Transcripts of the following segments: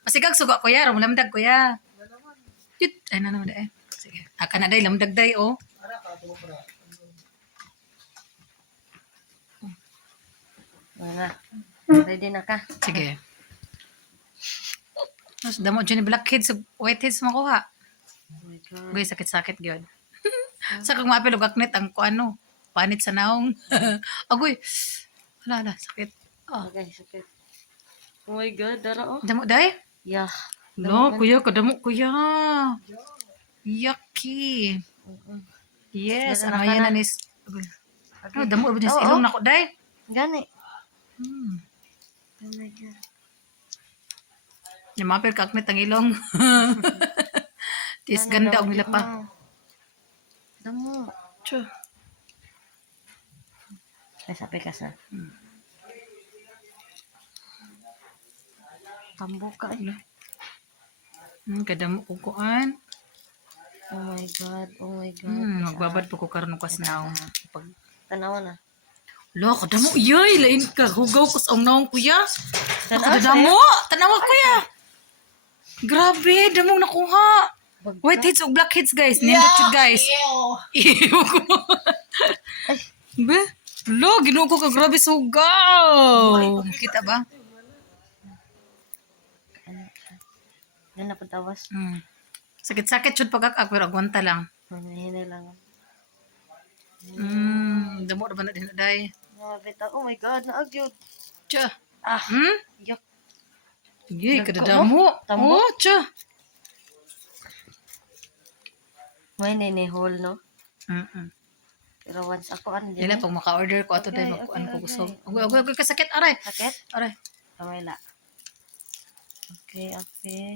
Masigag suga kuya, lamdag kuya. Yut, ay na naman eh. Sige. Aka na day, lamdag day oh. Mga, ready na ka? Sige. Mas damo dyan ni blackheads, whiteheads makuha. Oh my God. Guys, sakit-sakit gyud. Sa kung mapil og aknet ang kuano, panit sa naong. Agoy. Wala, sakit. Oh. Okay, sakit. Oh my God, dara oh. Damo day? Yeah. No, kuya, kadamo kuya. Yucky. Mm-mm. Yes, Dara ano na ka yan na. anis. Okay. Oh, damo ba din sa Oo, ilong nako day? Gani. Hmm. Oh my God. Yung mapil ka aknet ang ilong. Tis Gani, ganda damo, og nila pa. Damo. Tso. Ay, sabi ka sa. Tambo ka eh. Kadamo ko kuan. Oh my God, oh my God. Magbabad po ko karon kas naong. Pag Tanawa na. lo, kadamo yay, lain ka hugaw ko sa naong kuya. Tanawa Kadamo, tanawa kuya. Grabe, damong nakuha. Whiteheads ug blackheads guys, nindot yun guys. Ew ko. Be, lo, ginuo ko ka grabe sugaw. Kita ba? Yan na pagtawas. Sakit-sakit chud pagkak pero agwanta lang. Hinahinay lang. Damo na ba na din day? Oh my God, naagyod. Tsa. Ah, yuck. Yay, Nagko kadadamo. mo? Tambo? Oh, tsa. May nini-hole, no? Mm. Pero once ako, ano din Dila eh. pag maka-order ko ato Okay, day makuan ko okay, gusto. okay. Okay, kasakit aray. Sakit? Aray. Kamay la. Okay, okay.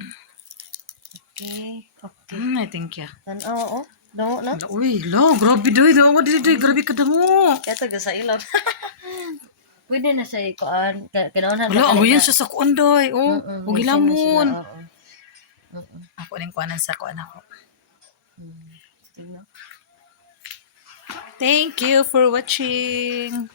Okay, okay. I think ya. Tanawa, oh. Damo na. Uy, lo, grabe doy, damo dili grabe kadamo. Kaya taga sa ilaw. Pwede na sa ikuan. Kinaunan Wala, amo yan siya sa kuan doy. Oh, ug gilamon. Ako ning kuanan sa kuan ako. Tingnan. Thank you for watching.